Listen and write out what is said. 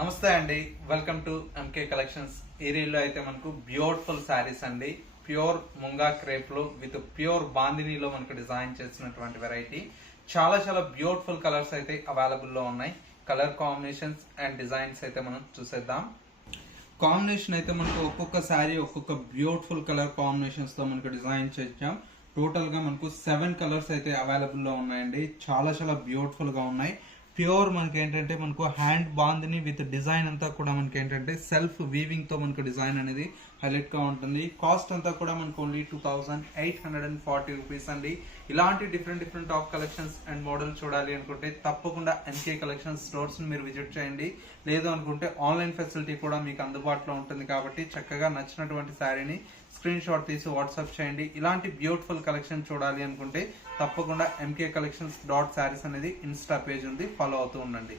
నమస్తే అండి, welcome to MK collections. ఏరియాలో అయితే మనకు బ్యూటిఫుల్ శారీస్ అండి, ప్యూర్ ముంగా క్రేప్ లో విత్ ప్యూర్ బాందినీలో మనకు డిజైన్ చేసినటువంటి వెరైటీ. చాలా చాలా బ్యూటిఫుల్ కలర్స్ అయితే అవైలబుల్ లో ఉన్నాయి. కలర్ కాంబినేషన్స్ అండ్ డిజైన్స్ అయితే మనం చూసేద్దాం. కాంబినేషన్ అయితే మనకు ఒక్కొక్క శారీ ఒక్కొక్క బ్యూటిఫుల్ కలర్ కాంబినేషన్స్ తో మనకు డిజైన్ చేసాం. టోటల్ గా మనకు 7 కలర్స్ అయితే అవైలబుల్ లో ఉన్నాయండి. చాలా చాలా బ్యూటిఫుల్ గా ఉన్నాయి. ప్యూర్ మనకి ఏంటంటే మనకు హ్యాండ్ బాందిని విత్ డిజైన్ అంతా కూడా మనకి ఏంటంటే సెల్ఫ్ వీవింగ్ తో మనకు డిజైన్ అనేది హైలైట్ గా ఉంటుంది. కాస్ట్ అంతా కూడా మనకు ఓన్లీ 2840 రూపీస్ అండి. ఇలాంటి different top collections and model చూడాలి అనుకుంటే తప్పకుండా ఎన్కే కలెక్షన్స్ స్టోర్స్ ని మీరు విజిట్ చేయండి. లేదు అనుకుంటే ఆన్లైన్ ఫెసిలిటీ కూడా మీకు అందుబాటులో ఉంటుంది. కాబట్టి చక్కగా నచ్చినటువంటి శారీని స్క్రీన్ షాట్ తీసి వాట్సాప్ చేయండి. ఇలాంటి బ్యూటిఫుల్ కలెక్షన్ చూడాలి అనుకుంటే తప్పకుండా MK Collections.sarees అనేది ఇన్స్టా పేజ్ ఉంది, ఫాలో అవుతూ ఉండండి.